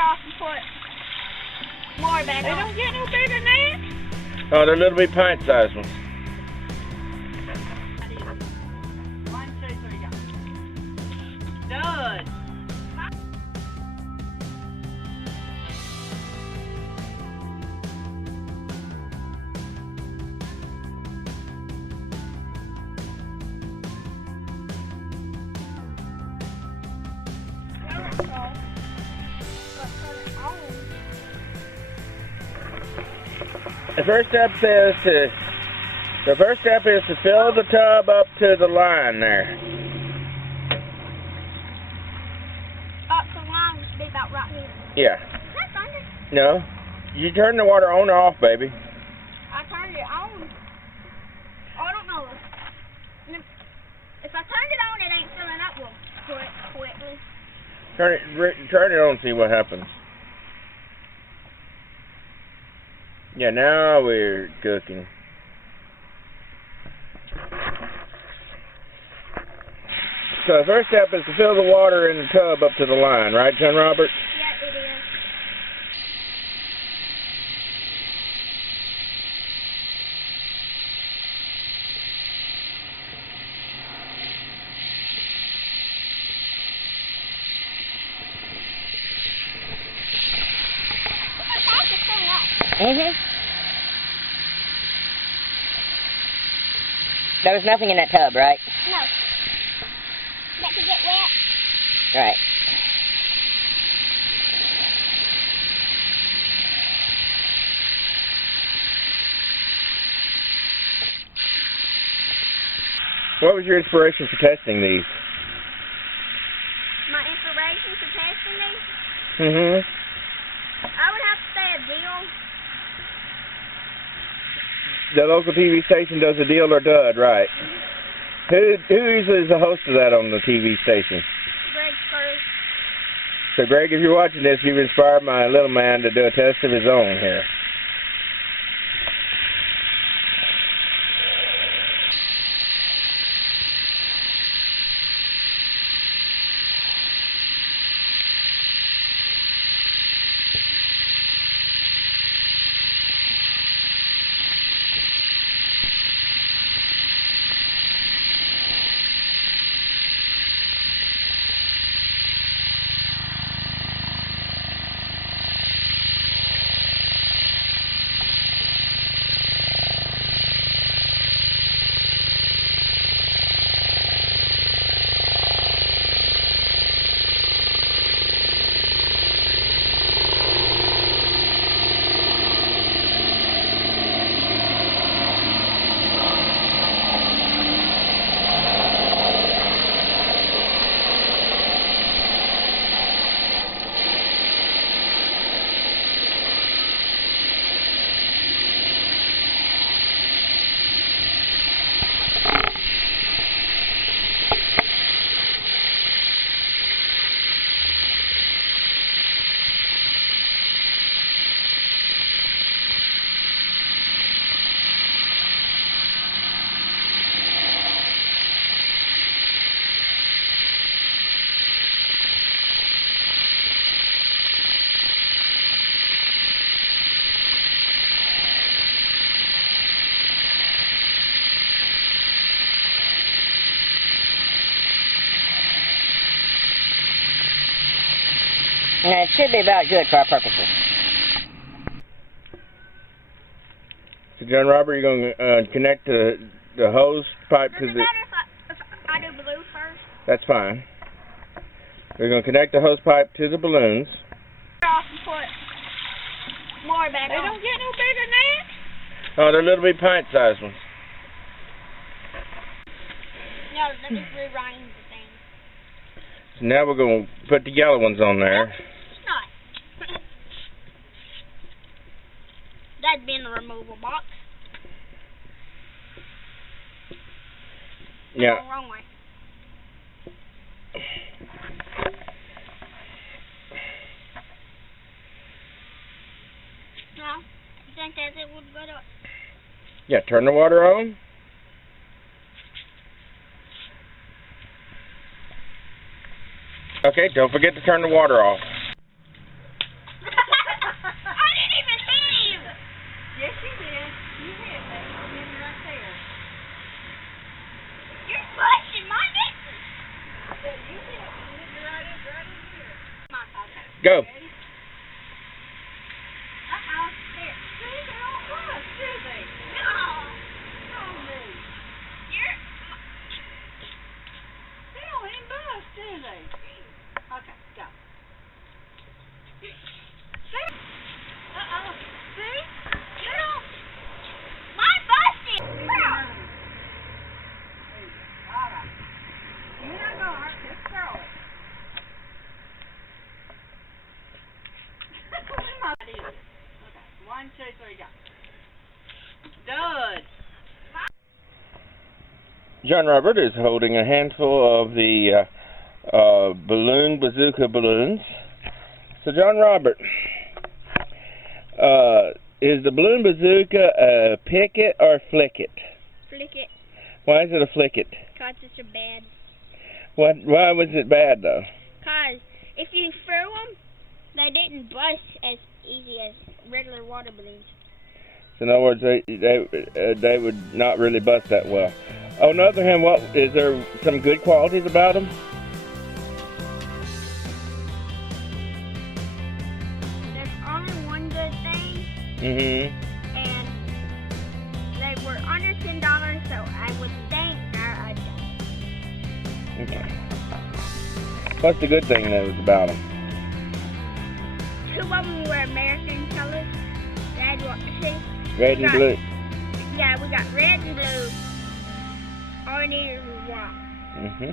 Off and put more back They on. don't get no bigger than that. Oh, they're little bitty pint-sized ones. 1, 2, 3, go. Done. The first step is to fill the tub up to the line there. Up to the line should be about right here. Yeah. Is that thunder? No. You turn the water on or off, baby. I turned it on. Oh, I don't know. If I turned it on, it ain't filling up real quickly. Turn it on and see what happens. Yeah, now we're cooking. So the first step is to fill the water in the tub up to the line, right, John Robert? Yeah, it is. There's nothing in that tub, right? No. That could get wet. Right. What was your inspiration for testing these? My inspiration for testing these? Mm-hmm. I would have to say a deal. The local TV station does a deal or dud, right? Who usually is the host of that on the TV station? Greg first. So, Greg, if you're watching this, you've inspired my little man to do a test of his own here. And it should be about good for our purposes. So, John Robert, you're going to connect the hose pipe Does to it the... matter if I do blue first? That's fine. We're going to connect the hose pipe to the balloons. Off and put more back They on. don't get no bigger than that. Oh, they're little bitty pint-sized ones. No, let me rewind the thing. So now we're going to put the yellow ones on there. It's not. That'd be in the removal box. Yeah. Oh, wrong way. No, you think that's it would go to... Yeah, turn the water on. Okay, don't forget to turn the water off. Go. Uh-oh. Here. See, they don't bust, do they? No. No, me. They don't even bust, do they? Okay, go. See? Uh-oh. See? You don't. Mine busted. All right. You're not going to hurt. Just throw it. Okay. 1, 2, 3, go. Dud. John Robert is holding a handful of the balloon bazooka balloons. So John Robert, is the balloon bazooka a pick it or flick it? Flick it. Why is it a flick it? Cause it's a bad. Why was it bad though? Cause if you throw them, they didn't bust as easy as regular water balloons. So in other words, they would not really bust that well. On the other hand, what is there some good qualities about them? There's only one good thing, Mm-hmm. and they were under $10, so I would think they're a Okay. What's the good thing that was about them? 2 of them were American colors. Red, see? Red and blue. Yeah, we got red and blue. All we needed was white. Mm-hmm.